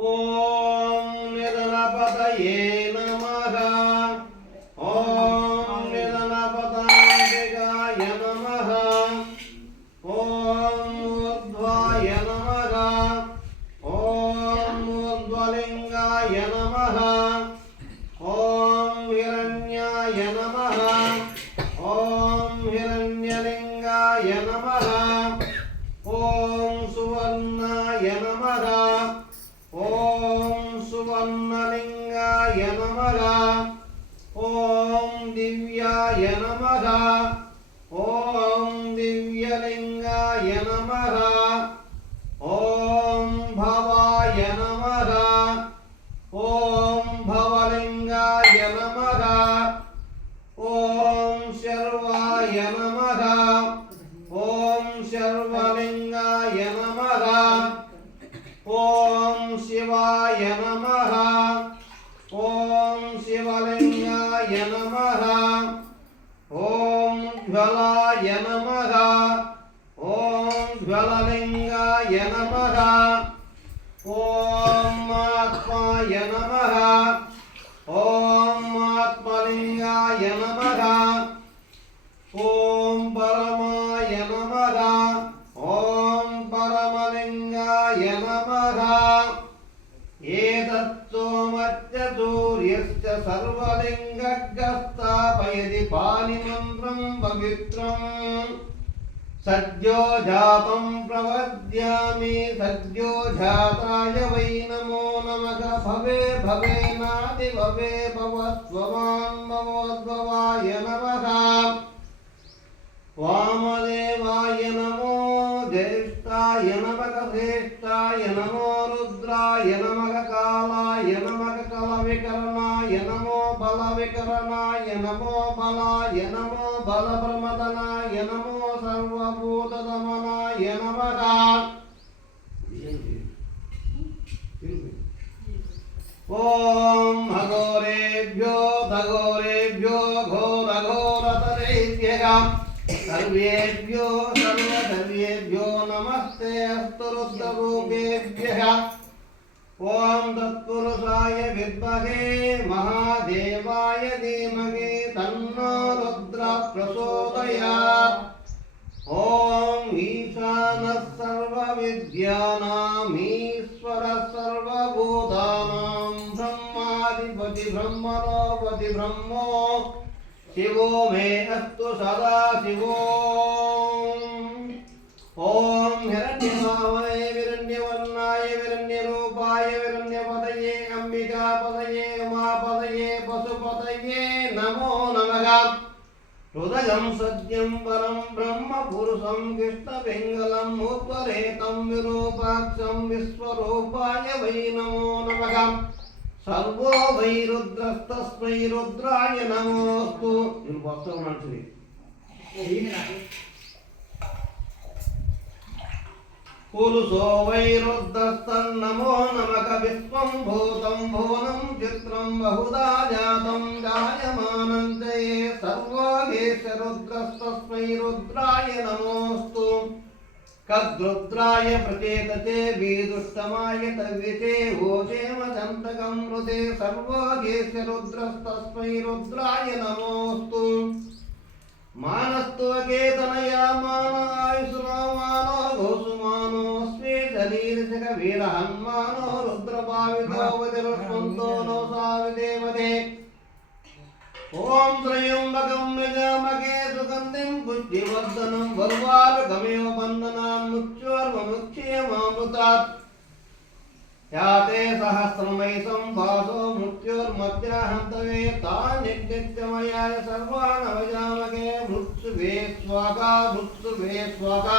ఓం ఓం శివాయ నమః ఓం శివలింగాయ నమః ఓం జ్వలాయ నమః ఓం జ్వలలింగాయ నమః ఓం ఆత్మాయ నమః నమః ఏతత్సోమత్య సూర్యశ్చ సర్వలింగస్థాపయది పానిమంత్రం పవిత్రం. సద్యో జాతం ప్రవద్యామి సద్యో జాతాయ వై నమో నమః. భవే భవే నాది భవే భవస్వమాన్ భవోద్భవాయ నమః వామదేవాయ నమో జ్యేష్ఠాయ నమక శ్రేష్ఠాయ నమో రుద్రాయ నమగ కాలాయ నమగ కల వికరణాయ నమో బల వికరణాయ నమో బలాయ నమో బల ప్రమదనాయ నమో సర్వభూత దమనాయ నమగ ఓం హగోరేభ్యో భగోరేభ్యో ఘోరఘోరతరేభ్య. సర్వేభ్యో సర్వధర్యేభ్యో నమస్తే అస్తు రుద్రూపేభ్య ఓం తత్పురుషాయ విద్మహే మహాదేవాయ ధీమహే తన్నో రుద్ర ప్రచోదయాత్. ఓం ఈశాన సర్వ విద్యానాం ఈశ్వర సర్వభూతానాం బ్రహ్మాధిపతి బ్రహ్మణోపతి బ్రహ్మో. శివో మే అస్తు సదా శివో. ఓం హిర विरण्यवर्णाय विरण्यरूपाय विरण्यपदये अम्बिकापदये उमापदये पशुपतये नमो नमः हृदयं सत्यं परं ब्रह्मपुरुषं कृष्णपिङ्गलम् उत्परेतं विरूपाक्षं विश्वरूपाय वै नमो नमः సర్వో వై రుద్రస్తస్మై రుద్రాయ నమోస్తు నేను వస్తా ఉన్నాను పురుషో వై రుద్రస్తన్నమో నమక విశ్వం భూతం భువనం చిత్రం బహుదా జాతం జాయమానం జయే సర్వోగేశ రుద్రస్తస్మై రుద్రాయ నమోస్తు. కద్రుద్రాయ ప్రచేతతే వీదుష్టమాయ తవ్యతే ఓచేమ చంతకం మృతే సర్వోగేశ రుద్రస్తస్మై రుద్రాయ నమోస్తు. శరీరజగ వీర హన్మానో రుద్రభావితో వదిరస్వంతో నో సావిదేవతే ఓం త్రయంబకం యజామకే సుగంధిం బుద్ధివర్ధనం బర్వారుగమేవ బంధనాన్ మృత్యోర్మముచ్యేమామృతాత్. యాతే సహస్రమైసం వాసో మృత్యోర్మధ్యాహంతవే తాన్యమయాయ సర్వాణవజామకే మృత్సువే స్వాగా మృత్సువే స్వాగా.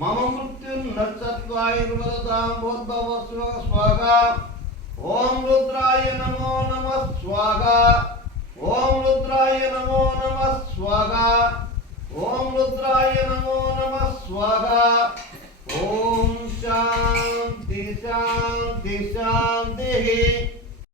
భూర్భవస్వగ స్వాగా మమ మృత్యున్నసత్వైర్వదతాం భూర్భవస్వగ స్వాగా ఓం రుద్రాయ నమో నమ స్వాగా ఓం రుద్రాయ నమో నమ స్వాగా ఓం రుద్రాయ నమో నమ స్వాగా ఓం శాంతి శాంతి శాంతి